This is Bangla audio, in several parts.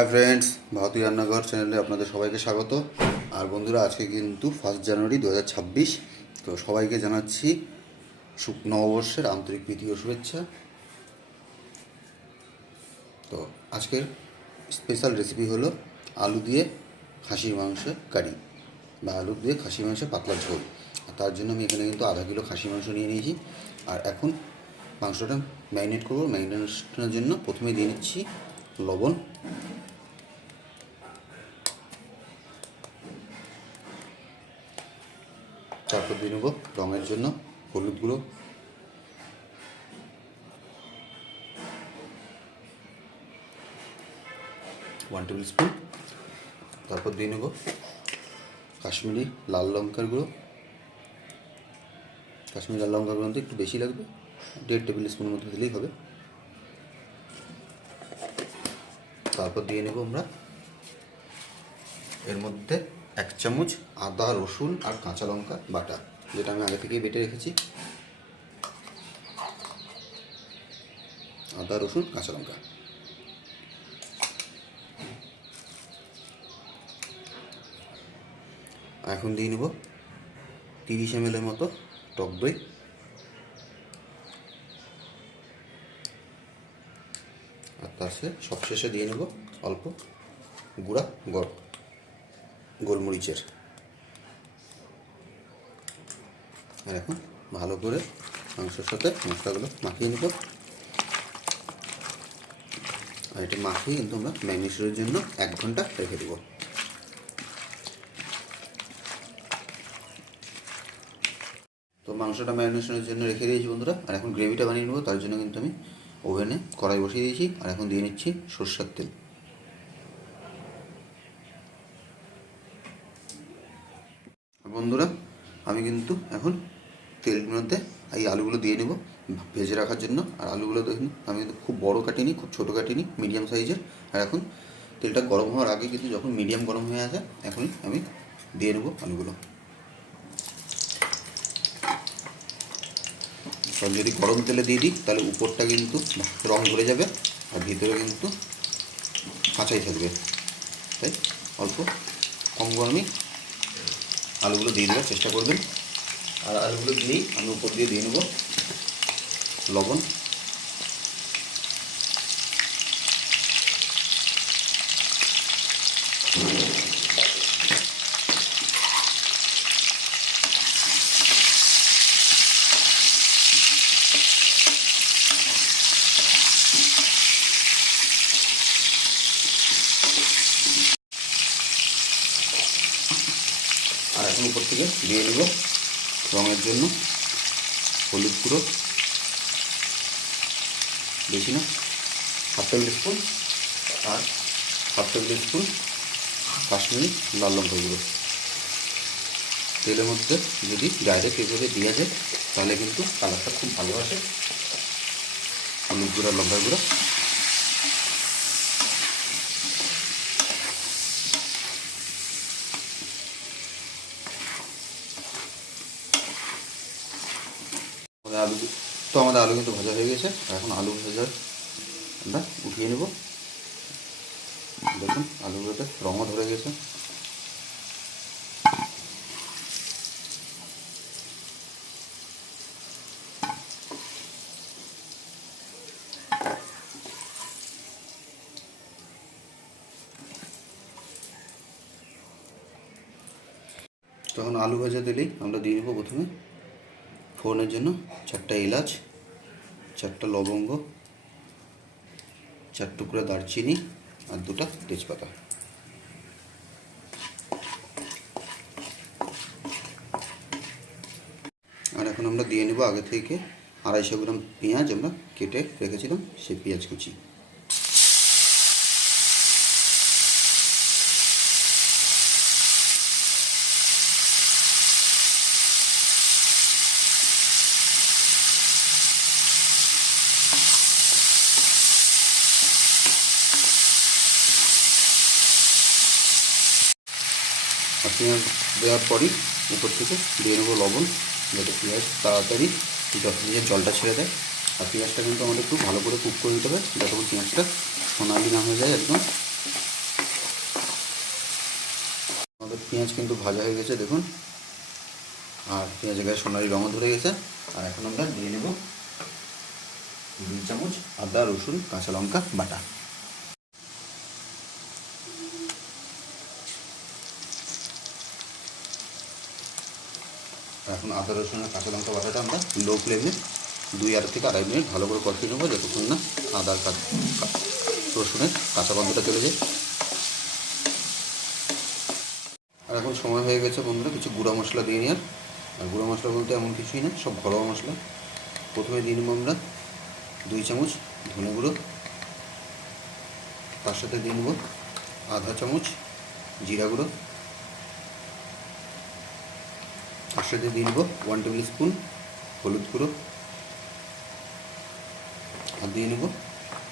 হাই ফ্রেন্ডস, ভারতীয় রান্নাঘর চ্যানেলে আপনাদের সবাইকে স্বাগত। আর বন্ধুরা, আজকে কিন্তু 1 জানুয়ারি 2026। তো সবাইকে জানাচ্ছি নববর্ষের আন্তরিক প্রীতি ও শুভেচ্ছা। তো আজকের স্পেশাল রেসিপি হলো আলু দিয়ে খাসির মাংসের কারি বা আলু দিয়ে খাসির মাংসের পাতলা ঝোল। আর তার জন্য আমি এখানে কিন্তু আধা কিলো খাসির মাংস নিয়ে নিয়েছি। আর এখন মাংসটা ম্যারিনেট করবো। ম্যারিনেশনের জন্য প্রথমে দিয়ে নিচ্ছি লবণ, তারপর দিয়ে নেব রঙের জন্য হলুদ গুঁড়ো, ওয়ান টেবিল স্পুন। তারপর দিয়ে নেব কাশ্মীরি লাল লঙ্কার গুঁড়ো। কাশ্মীরি লাল লঙ্কার গুঁড়ো একটু বেশি লাগবে, 1.5 টেবিল স্পুনের মতো দিলেই হবে। তারপর দিয়ে নেব আমরা এর মধ্যে 1 চামচ আদা, রসুন আর কাঁচা লঙ্কা বাটা, যেটা আমি আগে থেকেই বেটে রেখেছি। আদা, রসুন, কাঁচা লঙ্কা। এখন দিয়ে নেব 30 ml মতো টক দই। আর তার সাথে সবশেষে দিয়ে নেব অল্প গুঁড়া গোলমরিচের। আর এখন ভালো করে মাংসের সাথে মশলাগুলো মাখিয়ে নেব। আর এটা মাখিয়ে কিন্তু আমরা ম্যারিনেশনের জন্য 1 ঘন্টা রেখে দেবো। তো মাংসটা ম্যারিনেশনের জন্য রেখে দিয়েছি বন্ধুরা। আর এখন গ্রেভিটা বানিয়ে নেবো। তার জন্য কিন্তু আমি ওভেনে কড়াই বসিয়ে দিয়েছি। আর এখন দিয়ে নিচ্ছি সরষের তেল। বন্ধুরা, আমি কিন্তু এখন তেলের মধ্যে এই আলুগুলো দিয়ে নেব ভেজে রাখার জন্য। আর আলুগুলো দেখুন, আমি কিন্তু খুব বড় কাটিনি, খুব ছোটো কাটিনি, মিডিয়াম সাইজের। আর এখন তেলটা গরম হওয়ার আগে কিন্তু যখন মিডিয়াম গরম হয়ে আসে, এখনই আমি দিয়ে নেব আলুগুলো। কারণ যদি গরম তেলে দিয়ে দিই তাহলে উপরটা কিন্তু রং ধরে যাবে আর ভিতরে কিন্তু কাঁচাই থাকবে। তাই অল্প কম গরমই আলুগুলো দিয়ে দেওয়ার চেষ্টা করবেন। আর আলুগুলো দিয়েই আমি উপর দিয়ে নেব লবণ, আর এখন উপর থেকে দিয়ে নেব রঙের জন্য হলুদ গুঁড়ো, বেশি না, 1/2 টেবিল স্পুন। আর 1/2 টেবিল স্পুন কাশ্মীরি লাল লঙ্কা গুঁড়ো। তেলের মধ্যে যদি ডাইরেক্ট এভাবে দেওয়া যায় তাহলে কিন্তু কালারটা খুব ভালো আসে। হলুদ গুঁড়ো, লঙ্কার গুঁড়ো। আমাদের আলু কিন্তু ভাজা হয়ে গেছে। এখন আলু ভাজা আমরা উঠিয়ে নেব। দেখুন আলুগুলোতে রঙও ধরে গেছে। তখন আলু ভাজা দিলেই আমরা দিয়ে নেব প্রথমে ফোড়নের জন্য 4টা এলাচ, 4টা লবঙ্গ, 4 টুকরা দারচিনি আর 2টা তেজপাতা। আর এখন আমরা দিয়ে নেব আগে থেকে 250 গ্রাম পেঁয়াজ আমরা কেটে রেখেছিলাম, সেই পেঁয়াজ কুচি। আর পেঁয়াজ দেওয়ার পরই উপর থেকে দিয়ে নেবো লবণ, যাতে পেঁয়াজ তাড়াতাড়ি নিজের জলটা ছেড়ে দেয়। আর পেঁয়াজটা কিন্তু আমাদের একটু ভালো করে কুক করে দিতে হবে, যতক্ষণ পেঁয়াজটা সোনালি না হয়ে যায় একদম। আমাদের পেঁয়াজ কিন্তু ভাজা হয়ে গেছে দেখুন, আর পেঁয়াজের গায়ে সোনালি রঙও ধরে গেছে। আর এখন আমরা দিয়ে নেব 2 চামচ আদা রসুন কাঁচা লঙ্কা বাটা। এখন আদা রসুন আর কাঁচা লঙ্কা বাটাটা আমরা লো ফ্লেমে 2 থেকে 2.5 মিনিট ভালো করে কষিয়ে নেবো, যতক্ষণ না আদার রসুনের কাঁচা গন্ধটা চলে যায়। আর এখন সময় হয়ে গেছে বন্ধুরা কিছু গুঁড়া মশলা দিয়ে নেওয়ার। আর গুঁড়া মশলা বলতে এমন কিছুই না, সব ঘরোয়া মশলা। প্রথমে দিয়ে নেব আমরা 2 চামচ ধনে গুঁড়ো, তার সাথে দিয়ে নেব আধা চামচ জিরা গুঁড়ো, তার সাথে দিয়ে নেব 1 টেবিল স্পুন হলুদ গুঁড়ো, আর দিয়ে নেব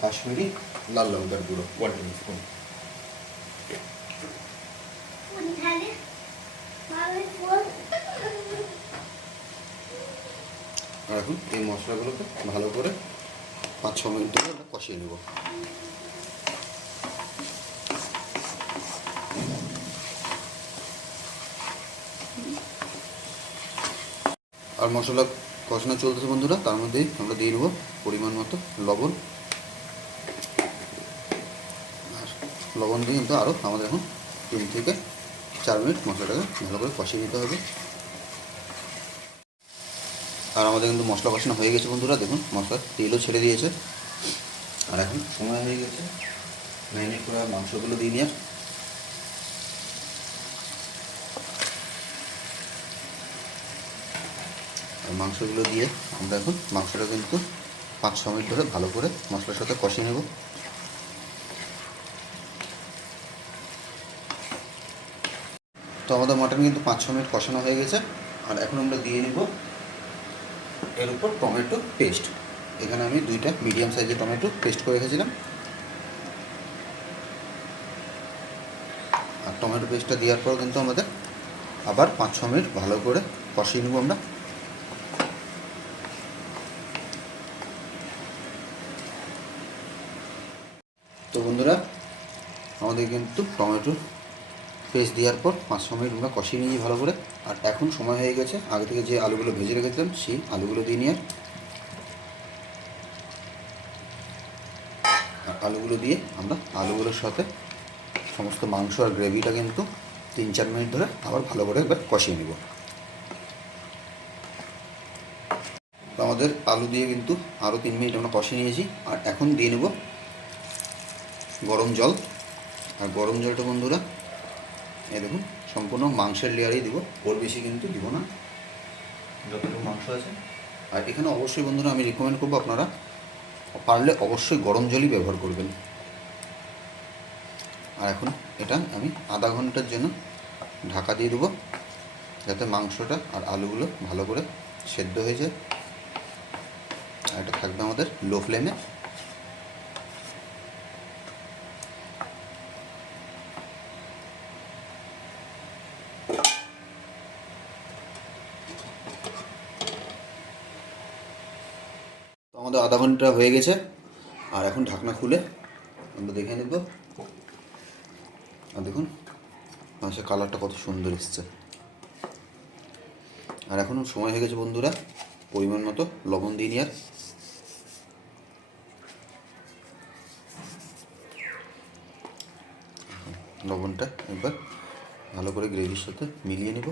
কাশ্মীরি লাল লঙ্কার গুঁড়ো 1 টেবিল স্পুন। আর এখন এই মশলাগুলোকে ভালো করে 5-6 মিনিট ধরে আমরা কষিয়ে নেব। আর মশলা কষানো চলতেছে বন্ধুরা, তার মধ্যেই আমরা দিয়ে নেব পরিমাণ মতো লবণ। আর লবণ দিয়ে কিন্তু আরও আমাদের এখন 3 থেকে 4 মিনিট মশলাটাকে ভালো করে কষিয়ে নিতে হবে। আর আমাদের কিন্তু মশলা কষানো হয়ে গেছে বন্ধুরা, দেখুন মশলার তেলও ছেড়ে দিয়েছে। আর এখন সময় হয়ে গেছে ম্যারিনেট করা মাংসগুলো দিয়ে নেওয়ার। আর মাংসগুলো দিয়ে আমরা এখন মাংসটা কিন্তু 5-6 মিনিট ধরে ভালো করে মশলার সাথে কষিয়ে নেব। তো আমাদের মাটন কিন্তু 5-6 মিনিট কষানো হয়ে গেছে। আর এখন আমরা দিয়ে নেব এর উপর টমেটো পেস্ট। এখানে আমি 2টা মিডিয়াম সাইজের টমেটো পেস্ট করে রেখেছিলাম। আর টমেটো পেস্টটা দেওয়ার পর কিন্তু আমাদের আবার 5-6 মিনিট ভালো করে কষিয়ে নেব আমরা। তো বন্ধুরা আমাদের কিন্তু টমেটো পেস্ট দেওয়ার পর 5-6 মিনিট আমরা কষিয়ে নিয়েছি ভালো করে। আর এখন সময় হয়ে গেছে আগে থেকে যে আলুগুলো ভেজে রেখেছিলাম সেই আলুগুলো দিয়ে নিয়ে, আর আলুগুলো দিয়ে আমরা আলুগুলোর সাথে সমস্ত মাংস আর গ্রেভিটা কিন্তু 3-4 মিনিট ধরে আবার ভালো করে একবার কষিয়ে নেব। তো আমাদের আলু দিয়ে কিন্তু আরও 3 মিনিট আমরা কষিয়ে নিয়েছি। আর এখন দিয়ে নেব গরম জল। আর গরম জলটা বন্ধুরা এই দেখুন সম্পূর্ণ মাংসের লেয়ারেই দিব, ওর বেশি কিন্তু দিব না, যতটুকু মাংস আছে। আর এখানে অবশ্যই বন্ধুরা আমি রিকমেন্ড করবো আপনারা পারলে অবশ্যই গরম জলই ব্যবহার করবেন। আর এখন এটা আমি আধা ঘন্টার জন্য ঢাকা দিয়ে দেবো, যাতে মাংসটা আর আলুগুলো ভালো করে সেদ্ধ হয়ে যায়। আর এটা থাকবে আমাদের লো ফ্লেমে। তো আমাদের আধা ঘন্টা হয়ে গেছে। আর এখন ঢাকনা খুলে আমরা দেখে নেব। আর দেখুন মাংসের কালারটা কত সুন্দর এসছে। আর এখন সময় হয়ে গেছে বন্ধুরা পরিমাণ মতো লবণ দিয়ে নেওয়ার। লবণটা একবার ভালো করে গ্রেভির সাথে মিলিয়ে নেব।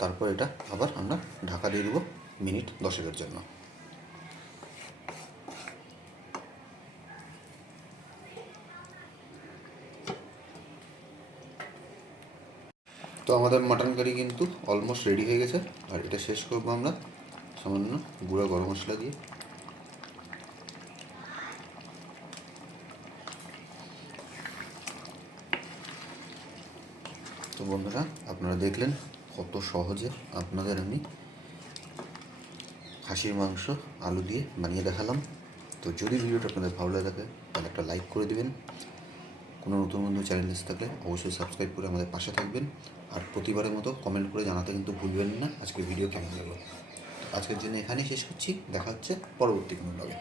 তারপর এটা আবার আমরা ঢাকা দিয়ে দেবো মিনিট 10-এর জন্য। তো আমাদের মাটন কারি কিন্তু অলমোস্ট রেডি হয়ে গেছে। আর এটা শেষ করবো আমরা সামান্য গুঁড়া গরম মশলা দিয়ে। তো বন্ধুরা আপনারা দেখলেন কত সহজে আপনাদের আমি খাসির মাংস আলু দিয়ে বানিয়ে দেখালাম। তো যদি ভিডিওটা আপনাদের ভালো লাগে থাকে তাহলে একটা লাইক করে দেবেন। কোনো নতুন বন্ধু চ্যানেল এসে থাকলে অবশ্যই সাবস্ক্রাইব করে আমাদের পাশে থাকবেন। আর প্রতিবারের মতো কমেন্ট করে জানাতে কিন্তু ভুলবেন না আজকের ভিডিও কেমন লাগলো। আজকের জন্য এখানেই শেষ করছি, দেখা হচ্ছে পরবর্তী কোনো ব্লগে।